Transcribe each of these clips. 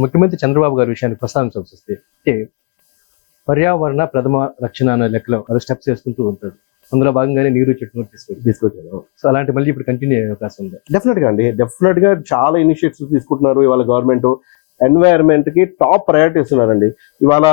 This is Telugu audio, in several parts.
అసలు ముఖ్యమంత్రి చంద్రబాబు గారి విషయాన్ని ప్రస్తావించాల్సి వస్తే అంటే పర్యావరణ ప్రథమ రక్షణ అనే లెక్కలో అది స్టెప్స్ వేసుకుంటూ ఉంటాడు. అందులో భాగంగానే నీరు చెట్టును తీసుకొచ్చి తీసుకొచ్చారు. సో అలాంటి మళ్ళీ ఇప్పుడు కంటిన్యూ అయ్యే అవకాశం ఉంది. డెఫినెట్గా అండి. డెఫినెట్గా చాలా ఇనిషియేటివ్స్ తీసుకుంటున్నారు ఇవాళ గవర్నమెంట్ ఎన్వైరన్మెంట్కి టాప్ ప్రయారిటీ ఇస్తున్నారండి ఇవాళ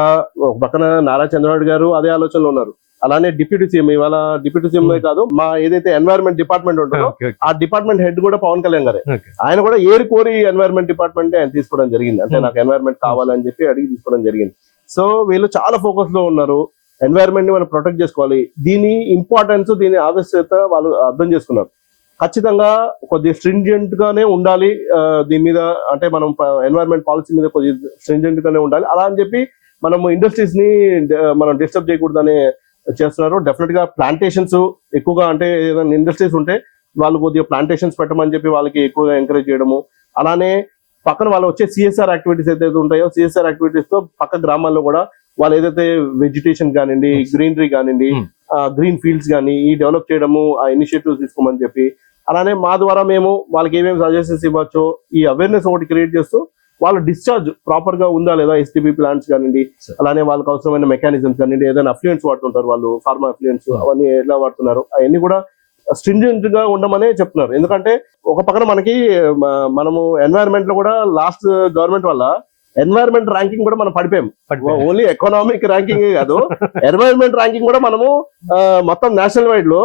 ఒక పక్కన నారా చంద్రబాబు గారు అదే ఆలోచనలో ఉన్నారు. అలానే డిప్యూటీ సీఎం ఇవాళ డిప్యూటీ సీఎం కాదు మా ఏదైతే ఎన్వైరన్మెంట్ డిపార్ట్మెంట్ ఉంటుందో ఆ డిపార్ట్మెంట్ హెడ్ కూడా పవన్ కళ్యాణ్ గారే. ఆయన కూడా ఏరి కోరి ఎన్వైరన్మెంట్ డిపార్ట్మెంట్ ఆయన తీసుకోవడం జరిగింది. అంటే Hmm. నాకు ఎన్వైరన్మెంట్ కావాలని చెప్పి అడిగి తీసుకోవడం జరిగింది. సో వీళ్ళు చాలా ఫోకస్లో ఉన్నారు. ఎన్వైరన్మెంట్ని మనం ప్రొటెక్ట్ చేసుకోవాలి. దీని ఇంపార్టెన్స్ దీని ఆవశ్యకత వాళ్ళు అర్థం చేసుకున్నారు. ఖచ్చితంగా కొద్ది స్ట్రింజెంట్ గానే ఉండాలి. దీని మీద అంటే మనం ఎన్వైరన్మెంట్ పాలసీ మీద కొద్ది స్ట్రింజెంట్ గానే ఉండాలి. అలా అని చెప్పి మనం ఇండస్ట్రీస్ని మనం డిస్టర్బ్ చేయకూడదని చేస్తున్నారు డెఫినెట్గా ప్లాంటేషన్స్ ఎక్కువగా అంటే ఏదైనా ఇండస్ట్రీస్ ఉంటే వాళ్ళు కొద్దిగా ప్లాంటేషన్స్ పెట్టమని చెప్పి వాళ్ళకి ఎక్కువగా ఎంకరేజ్ చేయడము అలానే పక్కన వాళ్ళు వచ్చే సిఎస్ఆర్ యాక్టివిటీస్ ఏదైతే ఉంటాయో సిఎస్ఆర్ యాక్టివిటీస్తో పక్క గ్రామాల్లో కూడా వాళ్ళు ఏదైతే వెజిటేషన్ కానివ్వండి. గ్రీనరీ కానివ్వండి. గ్రీన్ ఫీల్డ్స్ కానీ ఈ డెవలప్ చేయడము ఆ ఇనిషియేటివ్స్ తీసుకోమని చెప్పి అలానే మా ద్వారా మేము వాళ్ళకి ఏమేమి సజెషన్స్ ఇవ్వచ్చో ఈ అవేర్నెస్ ఒకటి క్రియేట్ చేస్తూ వాళ్ళ డిశ్చార్జ్ ప్రాపర్గా ఉందా లేదా ఎస్టీపీ ప్లాంట్స్ కానివ్వండి. అలానే వాళ్ళకి అవసరమైన మెకానిజమ్స్ కానివ్వండి ఏదైనా అఫ్లూయెంట్స్ వాడుతుంటారు వాళ్ళు ఫార్మా అఫ్లూయెంట్స్. అవన్నీ ఎలా వాడుతున్నారు అవన్నీ కూడా స్ట్రింజెంట్గా ఉండమనే చెప్తున్నారు ఎందుకంటే ఒక పక్కన మనకి మనము ఎన్వైరన్మెంట్లో కూడా లాస్ట్ గవర్నమెంట్ వల్ల ఎన్వైరన్మెంట్ ర్యాంకింగ్ కూడా మనం పడిపోయాం. ఓన్లీ ఎకనామిక్ ర్యాంకింగ్ కాదు. ఎన్వైరన్మెంట్ ర్యాంకింగ్ కూడా మనము మొత్తం నేషనల్ వైడ్లో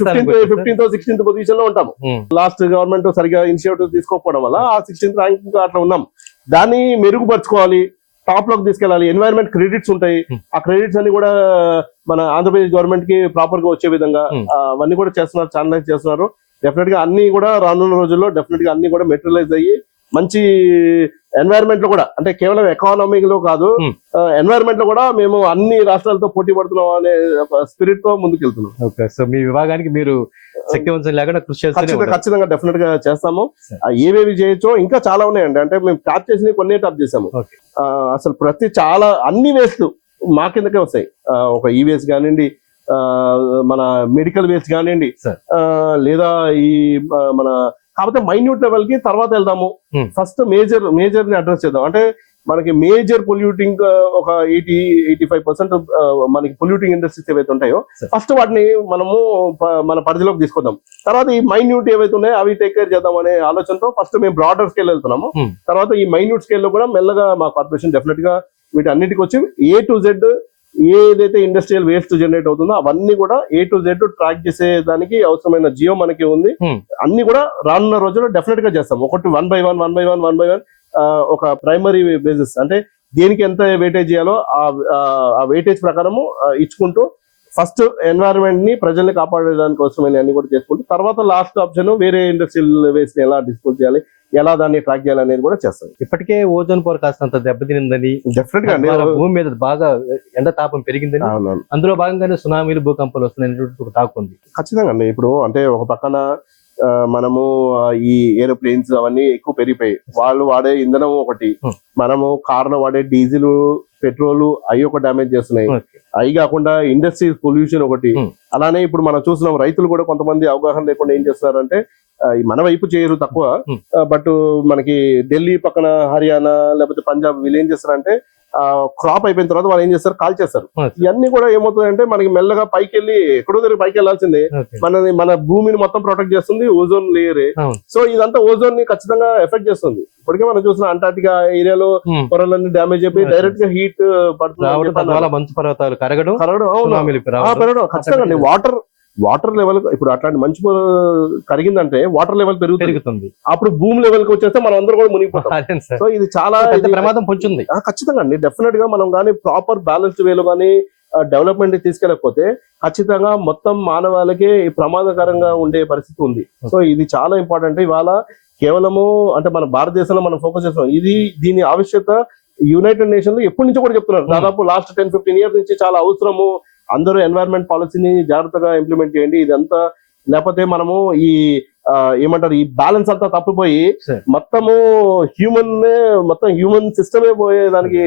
ఫిఫ్టీన్త్. ఫిఫ్టీన్త్ సిక్స్టీన్త్ పొజిషన్లో ఉంటాము. లాస్ట్ గవర్నమెంట్ సరిగా ఇనిషియేటివ్ తీసుకోకపోవడం వల్ల ఆ సిక్స్టీన్త్ ర్యాంకింగ్ అట్లా ఉన్నాం. దాన్ని మెరుగుపరచుకోవాలి టాప్లోకి తీసుకెళ్ళాలి. ఎన్వైరన్మెంట్ క్రెడిట్స్ ఉంటాయి. Hmm. ఆ క్రెడిట్స్ అన్ని కూడా మన ఆంధ్రప్రదేశ్ గవర్నమెంట్కి ప్రాపర్గా వచ్చే విధంగా Hmm. అవన్నీ కూడా చేస్తున్నారు చాలా చేస్తున్నారు. డెఫినెట్గా అన్ని కూడా రానున్న రోజుల్లో డెఫినెట్గా అన్ని కూడా మెటీరియలైజ్ అయ్యి మంచి ఎన్వైరన్మెంట్లో కూడా అంటే కేవలం ఎకానమీ లో కాదు Hmm. ఎన్వైరన్మెంట్లో కూడా మేము అన్ని రాష్ట్రాలతో పోటీ పడుతున్నాం అనే స్పిరిట్తో ముందుకెళ్తున్నాం. ఓకే సో మీ విభాగానికి మీరు శక్తివంతం లేకుండా కృషి చేస్తూనే ఖచ్చితంగా డెఫినెట్గా చేస్తాము. ఏవేవి చేయొచ్చో ఇంకా చాలా ఉన్నాయండి. అంటే మేము ట్యాప్ చేసి కొన్ని ట్యాప్ చేసాము అసలు ప్రతి చాలా అన్ని వేస్ట్ మా కిందకే వస్తాయి. ఒక ఈ వేస్ట్ కానివ్వండి మన మెడికల్ వేస్ట్ కానివ్వండి లేదా ఈ మన కాకపోతే మైన్యూట్ లెవెల్కి తర్వాత వెళ్దాము. ఫస్ట్ మేజర్ మేజర్ని అడ్రస్ చేద్దాం అంటే మనకి మేజర్ పొల్యూటింగ్ ఒక ఎయిటీ ఎయిటీ ఫైవ్ పర్సెంట్ మనకి పొల్యూటింగ్ ఇండస్ట్రీస్ ఏవైతే ఉంటాయో. ఫస్ట్ వాటిని మనము మన పరిధిలోకి తీసుకొద్దాం తర్వాత ఈ మైన్యూట్ ఏవైతే ఉన్నాయో అవి టేక్ కేర్ చేద్దాం అనే ఆలోచనతో ఫస్ట్ మేము బ్రాడర్ స్కేల్ వెళ్తున్నాము Hmm. తర్వాత ఈ మైన్యూట్ స్కేల్లో కూడా మెల్లగా మా కార్పొరేషన్ డెఫినెట్గా వీటి అన్నిటికి వచ్చి ఏ టు జెడ్ ఏదైతే ఇండస్ట్రియల్ వేస్ట్ జనరేట్ అవుతుందో అవన్నీ కూడా ఏ టు జెడ్ ట్రాక్ చేసే దానికి అవసరమైన జియో మనకి ఉంది. Hmm. అన్ని కూడా రానున్న రోజుల్లో డెఫినెట్గా చేస్తాం. ఒకటి one by one one by one one by one ఒక ప్రైమరీ బేసిస్ అంటే దేనికి ఎంత వెయిటేజ్ చేయాలో ఆ- వెయిటేజ్ ప్రకారము ఇచ్చుకుంటూ ఫస్ట్ ఎన్వైరన్మెంట్ని ప్రజల్ని కాపాడడానికి అవసరమైన అన్ని కూడా చేసుకుంటూ తర్వాత లాస్ట్ ఆప్షన్ వేరే ఇండస్ట్రియల్ వేస్ట్ని ఎలా డిస్పోజ్ చేయాలి ఎలా దాన్ని ట్రాక్ చేయాలి అనేది కూడా చేస్తాం. ఇప్పటికే ఓజోన్ పొర కాస్తంత దెబ్బతినిందని డెఫినెట్గా భూమి మీద బాగా ఎండ తాపం పెరిగిందని. అందులో భాగంగానే సునామీలు భూకంపాలు వస్తున్నాయనేటువంటి ఒక టాక్ ఉంది. ఖచ్చితంగా అండి. ఇప్పుడు అంటే ఒక పక్కన మనము ఈ ఏరోప్లేన్స్ అవన్నీ ఎక్కువ పెరిగిపోయాయి. వాళ్ళు వాడే ఇంధనం ఒకటి. Hmm. మనము కార్లో వాడే డీజిల్ పెట్రోల్ అవి ఒక డ్యామేజ్ చేస్తున్నాయి. అవి కాకుండా ఇండస్ట్రీ పొల్యూషన్ ఒకటి. అలానే ఇప్పుడు మనం చూస్తున్నాం రైతులు కూడా కొంతమంది అవగాహన లేకుండా ఏం చేస్తున్నారంటే మన వైపు చేయరు తక్కువ. బట్ మనకి ఢిల్లీ పక్కన హర్యానా లేకపోతే పంజాబ్ వీళ్ళు ఏం చేస్తారంటే క్రాప్ అయిపోయిన తర్వాత వాళ్ళు ఏం చేస్తారు? కాల్ చేస్తారు. ఇవన్నీ కూడా ఏమవుతుందంటే మనకి మెల్లగా పైకి వెళ్ళి ఎక్కడో దగ్గర పైకి వెళ్ళాల్సిందే. మనది మన భూమిని మొత్తం ప్రొటెక్ట్ చేస్తుంది ఓజోన్ లేయర్. సో ఇదంతా ఓజోన్ని ఖచ్చితంగా ఎఫెక్ట్ చేస్తుంది. ఇప్పటికే మనం చూసిన అంటార్టికా ఏరియాలో. పొరలన్నీ డ్యామేజ్ అయిపోయి డైరెక్ట్గా హీట్ పడుతుంది. మంచు పర్వతాలు కరగడం కరగడం పెరగడం. ఖచ్చితంగా వాటర్ వాటర్ లెవెల్ ఇప్పుడు అట్లాంటి మంచు కరిగిందంటే వాటర్ లెవెల్ పెరుగుతుంది. పెరుగుతుంది. అప్పుడు భూమి లెవెల్కి వచ్చేస్తే మనం అందరూ కూడా మునిగిపోతాం. సో ఇది చాలా ప్రమాదం పొంచుంది. ఖచ్చితంగా అండి. డెఫినెట్గా మనం కానీ ప్రాపర్ బ్యాలెన్స్డ్ వేలో కానీ డెవలప్మెంట్ తీసుకెళ్ళకపోతే ఖచ్చితంగా మొత్తం మానవాళికి ప్రమాదకరంగా ఉండే పరిస్థితి ఉంది. సో ఇది చాలా ఇంపార్టెంట్ ఇవాళ కేవలము అంటే మన భారతదేశంలో మనం ఫోకస్ చేస్తున్నాం. ఇది దీని ఆవశ్యకత యునైటెడ్ నేషన్లో ఎప్పటి నుంచో కూడా చెప్తున్నారు. దాదాపు లాస్ట్ టెన్ ఫిఫ్టీన్ ఇయర్స్ నుంచి చాలా అవసరము. అందరూ ఎన్వైరన్మెంట్ పాలసీని జాగ్రత్తగా ఇంప్లిమెంట్ చేయండి. ఇదంతా లేకపోతే మనము ఈ ఏమంటారు ఈ బ్యాలెన్స్ అంతా తప్పిపోయి. మొత్తము హ్యూమన్ మొత్తం హ్యూమన్ సిస్టమే పోయేదానికి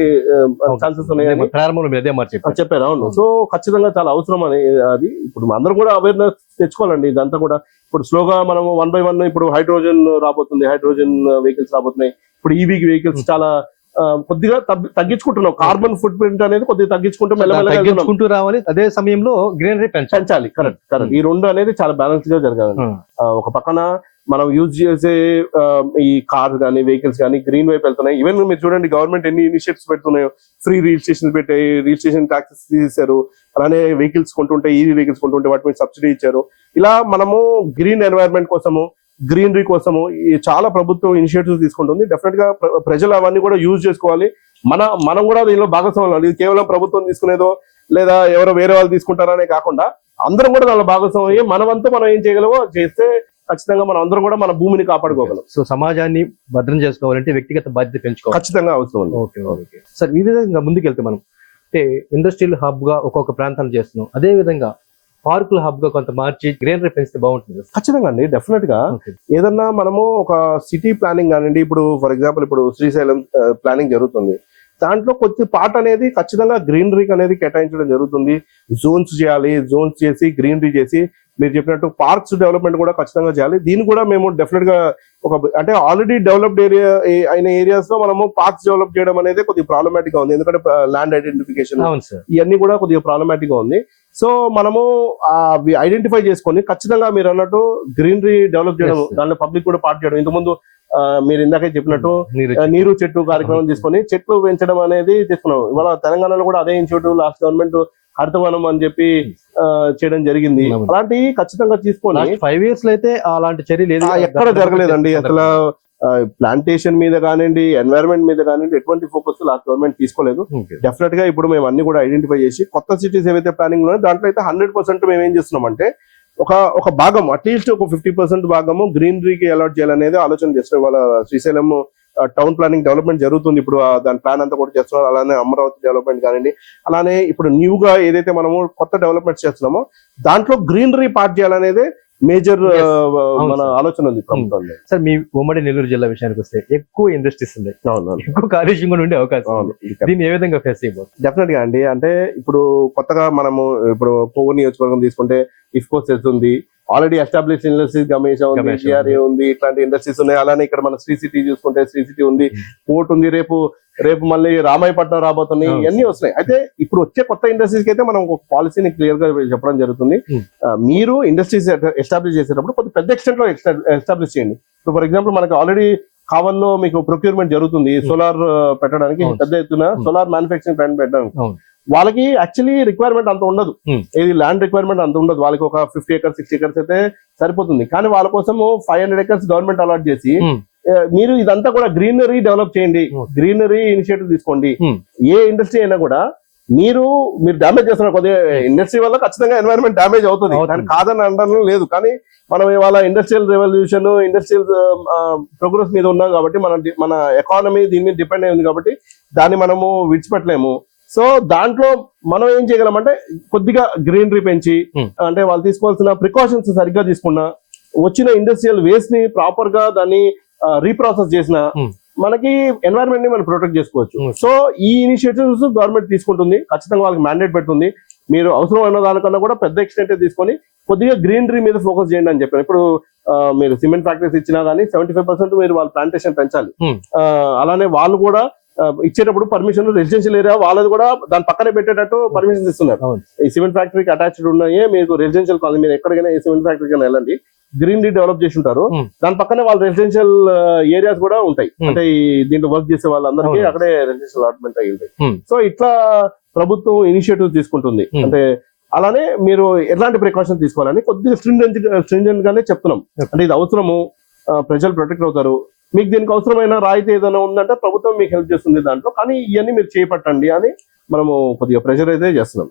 ఛాన్సెస్ ప్రారంభంలో మీరు అదే చెప్పారు. అవును. సో ఖచ్చితంగా చాలా అవసరం అని అది ఇప్పుడు అందరం కూడా అవేర్నెస్ తెచ్చుకోవాలండి. ఇదంతా కూడా ఇప్పుడు స్లోగా మనం వన్ బై వన్ ఇప్పుడు హైడ్రోజన్ రాబోతుంది హైడ్రోజన్ వెహికల్స్ రాబోతున్నాయి. ఇప్పుడు ఈవీ వెహికల్స్ చాలా ఆ, కొద్దిగా తగ్గి- తగ్గించుకుంటున్నాం. కార్బన్ ఫుట్ ప్రింట్ అనేది కొద్దిగా తగ్గించుకుంటూ. తగ్గించుకుంటూ రావాలి. అదే సమయంలో గ్రీనరీ పెంచాలి. Correct correct. ఈ రెండు అనేది చాలా బ్యాలెన్స్గా జరగాలి ఒక పక్కన మనం యూజ్ చేసే ఈ కార్ కానీ వెహికల్స్ కానీ గ్రీన్ వైపు వెళ్తున్నాయి. ఈవెన్ మీరు చూడండి గవర్నమెంట్ ఎన్ని ఇనిషియేటివ్స్ పెడుతున్నాయో. ఫ్రీ రిజిస్ట్రేషన్ పెట్టాయి రిజిస్ట్రేషన్ ట్యాక్సెస్ తీసేశారు. అలానే వెహికల్స్ కొంటుంటే ఈవీ వెహికల్స్ కొంటుంటే వాటి మీద సబ్సిడీ ఇచ్చారు. ఇలా మనము గ్రీన్ ఎన్వైరన్మెంట్ కోసము గ్రీనరీ కోసము ఈ చాలా ప్రభుత్వం ఇనిషియేటివ్స్ తీసుకుంటుంది. డెఫినెట్గా ప్ర- ప్రజలు అవన్నీ కూడా యూజ్ చేసుకోవాలి. మన మనం కూడా దీనిలో భాగస్వామ్యం ఇది కేవలం ప్రభుత్వం తీసుకునేదో లేదా ఎవరో వేరే వాళ్ళు తీసుకుంటారనే కాకుండా అందరం కూడా దానిలో భాగస్వామ్యం అయ్యి మనవంతా మనం ఏం చేయగలమో చేస్తే ఖచ్చితంగా మనం అందరం కూడా మన భూమిని కాపాడుకోగలం. సో సమాజాన్ని భద్రం చేసుకోవాలంటే వ్యక్తిగత బాధ్యత పెంచుకోవాలి. ఖచ్చితంగా అవసరం ఓకే ఓకే. సార్ ఈ విధంగా ముందుకెళ్తే మనం అంటే ఇండస్ట్రియల్ హబ్గా ఒక్కొక్క ప్రాంతాన్ని చేస్తున్నాం. అదే విధంగా పార్కుల హబ్గా కొంత మార్చి గ్రీనరీ పెంచితే బాగుంటుంది ఖచ్చితంగా అండి డెఫినెట్గా. ఏదన్నా మనము ఒక సిటీ ప్లానింగ్ కానివ్వండి ఇప్పుడు ఫర్ ఎగ్జాంపుల్ ఇప్పుడు శ్రీశైలం ప్లానింగ్ జరుగుతుంది. దాంట్లో కొద్ది పార్ట్ అనేది ఖచ్చితంగా గ్రీనరీకి అనేది కేటాయించడం జరుగుతుంది. జోన్స్ చేయాలి జోన్స్ చేసి గ్రీనరీ చేసి మీరు చెప్పినట్టు పార్క్స్ డెవలప్మెంట్ కూడా ఖచ్చితంగా చేయాలి. దీన్ని కూడా మేము డెఫినెట్గా ఒక అంటే ఆల్రెడీ డెవలప్డ్ ఏరియా అయిన ఏరియాస్లో మనము పార్క్స్ డెవలప్ చేయడం అనేది కొద్దిగా ప్రాబ్లమాటిక్గా ఉంది. ఎందుకంటే ల్యాండ్ ఐడెంటిఫికేషన్ ఇవన్నీ కూడా కొద్దిగా ప్రాబ్లమాటిక్గా ఉంది. సో మనము ఐడెంటిఫై చేసుకొని ఖచ్చితంగా మీరు అన్నట్టు గ్రీనరీ డెవలప్ చేయడం. దాంట్లో పబ్లిక్ కూడా పార్ట్ చేయడం. ఇంతకుముందు మీరు ఇందాకే చెప్పినట్టు నీరు ఆ, నీరు చెట్టు కార్యక్రమం తీసుకొని చెట్లు పెంచడం అనేది తీసుకున్నాం ఇవాళ తెలంగాణలో కూడా అదే ఇన్స్టిట్యూట్ లాస్ట్ గవర్నమెంట్ హరితవనం అని చెప్పి చేయడం జరిగింది. అలాంటివి ఖచ్చితంగా తీసుకొని లాస్ట్ ఫైవ్ ఇయర్స్లో అయితే అలాంటి చర్యలు ఎక్కడ జరగలేదండి. అసలు ప్లాంటేషన్ మీద కానివ్వండి ఎన్వైరన్మెంట్ మీద కానివ్వండి ఎటువంటి ఫోకస్ లాస్ట్ గవర్నమెంట్ తీసుకోలేదు. డెఫినెట్గా ఇప్పుడు మేము అన్ని కూడా ఐడెంటిఫై చేసి కొత్త సిటీస్ ఏవైతే ప్లానింగ్ ఉన్నాయో దాంట్లో అయితే హండ్రెడ్ పర్సెంట్ మేము ఏం చేస్తున్నాం అంటే ఒక ఒక భాగం అట్లీస్ట్ ఒక ఫిఫ్టీ పర్సెంట్ భాగము గ్రీనరీకి అలాట్ చేయాలనేది ఆలోచన చేస్తున్నాం వాళ్ళ శ్రీశైలం టౌన్ ప్లానింగ్ డెవలప్మెంట్ జరుగుతుంది. ఇప్పుడు దాని ప్లాన్ అంతా కూడా చేస్తున్నారు. అలానే అమరావతి డెవలప్మెంట్ కానివ్వండి అలానే ఇప్పుడు న్యూ గా ఏదైతే మనము కొత్త డెవలప్మెంట్ చేస్తున్నామో దాంట్లో గ్రీనరీ పార్ట్ చేయాలనేది మేజర్. మన. ఆలోచన ఉంది ప్రభుత్వం సార్ మీ ఉమ్మడి నెల్లూరు జిల్లా విషయానికి వస్తే ఎక్కువ ఇండస్ట్రీస్ ఉన్నాయి ఎక్కువ కాలుష్యం కూడా ఉండే అవకాశం దీన్ని ఏ విధంగా ఫేస్ చేయబోతుంది డెఫినెట్గా అండి. అంటే ఇప్పుడు కొత్తగా మనము ఇప్పుడు కొవ్వు నియోజకవర్గం తీసుకుంటే ఇఫ్కో సెస్ ఉంది. ఆల్రెడీ ఎస్టాబ్లిష్ ఇండస్ట్రీస్ గమేషా ఉంది జిఆర్ఏ ఉంది. ఇట్లాంటి ఇండస్ట్రీస్ ఉన్నాయి. అలానే ఇక్కడ మన శ్రీ సిటీ చూసుకుంటే శ్రీ సిటీ ఉంది. పోర్ట్ ఉంది. రేపు రేపు మళ్ళీ రామాయపట్నం రాబోతున్నాయి. ఇవన్నీ వస్తున్నాయి అయితే ఇప్పుడు వచ్చే కొత్త ఇండస్ట్రీస్కి అయితే మనం ఒక పాలసీని క్లియర్గా చెప్పడం జరుగుతుంది మీరు ఇండస్ట్రీస్ ఎస్టాబ్లిష్ చేసేటప్పుడు కొద్ది పెద్ద ఎక్స్టెంట్లో ఎస్టాబ్లిష్ చేయండి ఇప్పుడు ఫర్ ఎగ్జాంపుల్ మనకి ఆల్రెడీ కావల్లో మీకు ప్రొక్యూర్మెంట్ జరుగుతుంది. సోలార్ పెట్టడానికి. పెద్ద ఎత్తున. సోలార్ మ్యానుఫాక్చరింగ్ ప్లాంట్ పెట్టడానికి. వాళ్ళకి యాక్చువల్లీ రిక్వైర్మెంట్ అంత ఉండదు. ఏది ల్యాండ్ రిక్వైర్మెంట్ అంత ఉండదు వాళ్ళకి ఒక ఫిఫ్టీ ఎకర్స్ సిక్స్టీ ఎకర్స్ అయితే సరిపోతుంది కానీ వాళ్ళ కోసము five hundred acres government allot చేసి మీరు ఇదంతా కూడా గ్రీనరీ డెవలప్ చేయండి. గ్రీనరీ ఇనిషియేటివ్ తీసుకోండి. ఏ ఇండస్ట్రీ అయినా కూడా మీరు మీరు డ్యామేజ్ చేస్తున్నారు కొద్దిగా ఇండస్ట్రీ వల్ల ఖచ్చితంగా ఎన్వైరన్మెంట్ డ్యామేజ్ అవుతుంది. కానీ కాదని అనడం లేదు కానీ మనం ఇవాళ ఇండస్ట్రియల్ రెవల్యూషన్ ఇండస్ట్రియల్ ప్రోగ్రెస్ మీద ఉన్నాం కాబట్టి మన మన ఎకానమీ దీని మీద డిపెండ్ అయి ఉంది కాబట్టి దాన్ని మనము విడిచిపెట్టలేము సో దాంట్లో మనం ఏం చేయగలం అంటే కొద్దిగా గ్రీనరీ పెంచి. అంటే వాళ్ళు తీసుకోవాల్సిన ప్రికాషన్స్ సరిగ్గా తీసుకున్నా వచ్చిన ఇండస్ట్రియల్ వేస్ట్ని ప్రాపర్గా దాన్ని రీప్రాసెస్ చేసిన Hmm. మనకి ఎన్వైరన్మెంట్ని మనం ప్రొటెక్ట్ చేసుకోవచ్చు Hmm. సో ఈ ఇనిషియేటివ్స్ గవర్నమెంట్ తీసుకుంటుంది ఖచ్చితంగా వాళ్ళకి మ్యాండేట్ పెడుతుంది మీరు అవసరమైన దానికన్నా కూడా పెద్ద ఎక్స్టెంట్ తీసుకొని కొద్దిగా గ్రీనరీ మీద ఫోకస్ చేయండి అని చెప్పారు ఇప్పుడు మీరు సిమెంట్ ఫ్యాక్టరీస్ ఇచ్చినా కానీ సెవెంటీ ఫైవ్ పర్సెంట్ మీరు వాళ్ళ ప్లాంటేషన్ పెంచాలి Hmm. అలానే వాళ్ళు కూడా ఇచ్చేటప్పుడు పర్మిషన్ రెసిడెన్షియల్ ఏరియా వాళ్ళది కూడా దాని పక్కనే పెట్టేటట్టు పర్మిషన్ ఇస్తున్నారు. ఈ సిమెంట్ ఫ్యాక్టరీకి అటాచ్డ్ ఉన్నాయి మీకు రెసిడెన్షియల్ కాలనీ మీరు ఎక్కడికైనా ఏ సిమెంట్ ఫ్యాక్టరీకి వెళ్ళండి గ్రీనరీ డెవలప్ చేసి ఉంటారు. దాని పక్కనే వాళ్ళ రెసిడెన్షియల్ ఏరియాస్ కూడా ఉంటాయి. అంటే ఈ దీంట్లో వర్క్ చేసే వాళ్ళందరికీ. అక్కడే రెసిడెన్షియల్ అలాట్మెంట్ అయి ఉంటాయి. సో ఇట్లా ప్రభుత్వం ఇనిషియేటివ్ తీసుకుంటుంది. అంటే అలానే మీరు ఎలాంటి ప్రికాషన్ తీసుకోవాలని కొద్దిగా స్ట్రింజెంట్ స్ట్రింజెంట్ గానే చెప్తున్నాం. అంటే ఇది అవసరము ప్రజలు ప్రొటెక్ట్ అవుతారు మీకు దీనికి అవసరమైన రాయితీ ఏదైనా ఉందంటే ప్రభుత్వం మీకు హెల్ప్ చేస్తుంది దాంట్లో. కానీ ఇవన్నీ మీరు చేపట్టండి అని మనము కొద్దిగా ప్రెషర్ అయితే చేస్తున్నాం.